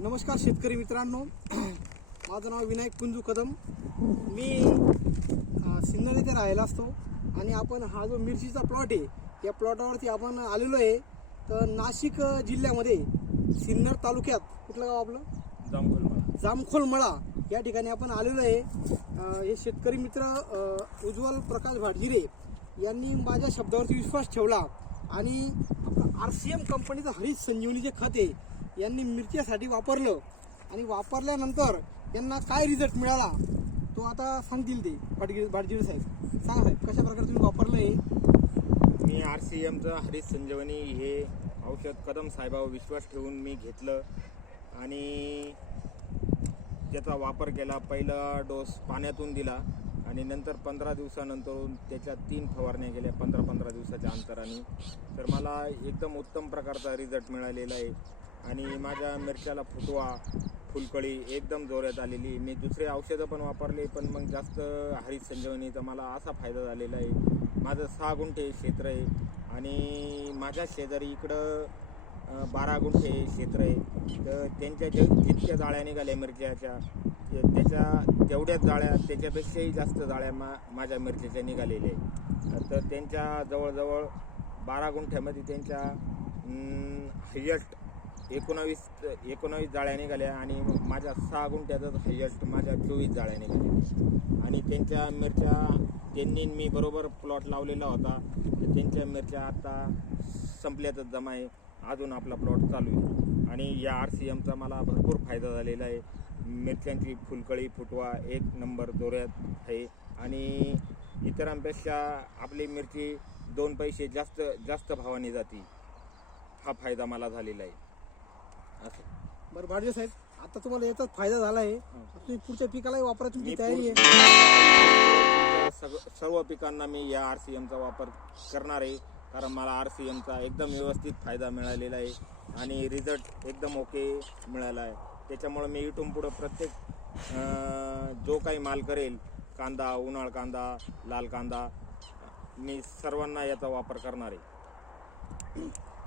नमस्कार शेतकरी मित्रांनो, माझं नाव विनायक कुंजू कदम. मी सिन्नर येथे राहायला असतो आणि आपण हा जो मिरचीचा प्लॉट आहे या प्लॉटावरती आपण आलेलो आहे. तर नाशिक जिल्ह्यामध्ये सिन्नर तालुक्यात कुठलं गाव आपलं जामखोलमळा या ठिकाणी आपण आलेलो आहे. हे शेतकरी मित्र उज्ज्वल प्रकाश भाटगिरे यांनी माझ्या शब्दावरती विश्वास ठेवला आणि RCM कंपनीचं हरित संजीवनी जे खत आहे यांनी मिरचीसाठी वापरलं आणि वापरल्यानंतर यांना काय रिझल्ट मिळाला तो आता सांगतील ते भाटगिरे साहेब. सांगा साहेब, कशा प्रकारे तुम्ही वापरलं आहे? मी RCMचं हरित संजीवनी हे औषध कदम साहेबावर विश्वास ठेवून मी घेतलं आणि त्याचा वापर केला. पहिला डोस पाण्यातून दिला आणि नंतर 15 दिवसानंतर त्याच्या 3 फवारण्या गेल्या 15-15 दिवसाच्या अंतराने. तर मला एकदम उत्तम प्रकारचा रिझल्ट मिळालेला आहे आणि माझ्या मिरच्याला फुटवा फुलकळी एकदम जोरात आलेली. मी दुसरे औषधं पण वापरले पण मग जास्त हरित संजीवनीचा मला असा फायदा झालेला आहे. माझं 6 गुंठे क्षेत्र आहे आणि माझ्या शेजारी इकडं 12 गुंठे क्षेत्र आहे. तर त्यांच्या जितक्या जाळ्या निघाल्या मिरच्याच्या तेवढ्याच जाळ्या त्याच्यापेक्षाही जास्त जाळ्या माझ्या मिरच्याच्या निघालेल्या आहे. तर त्यांच्या जवळजवळ 12 गुंठ्यामध्ये त्यांच्या हायस्ट 19 जाळ्या निघाल्या आणि माझ्या 6 गुंठ्यातच हायस्ट माझ्या 24 जाळ्या निघाल्या. आणि त्यांच्या मिरच्या त्यांनी मी बरोबर प्लॉट लावलेला होता तर त्यांच्या मिरच्या आता संपल्यातच जमा आहे. अजून आपला प्लॉट चालू आहे आणि या RCMचा मला भरपूर फायदा झालेला आहे. मिरच्यांची फुलकळी फुटवा 1 नंबर जोरात आहे आणि इतरांपेक्षा आपली मिरची 2 पैसे जास्त भावाने जाते. हा फायदा मला झालेला आहे. असं बरं भाटगिरे साहेब, आता तुम्हाला याचाच फायदा झाला आहे. तुम्ही पुढच्या पिकालाही वापरा, तुमची तयारी आहे? सर्व पिकांना मी या RCMचा वापर करणार आहे कारण मला RCMचा एकदम व्यवस्थित फायदा मिळालेला आहे आणि रिझल्ट एकदम ओके मिळाला आहे. त्याच्यामुळे मी इथून पुढं प्रत्येक जो काही माल करेल, कांदा, उन्हाळ कांदा, लाल कांदा, मी सर्वांना याचा वापर करणार आहे.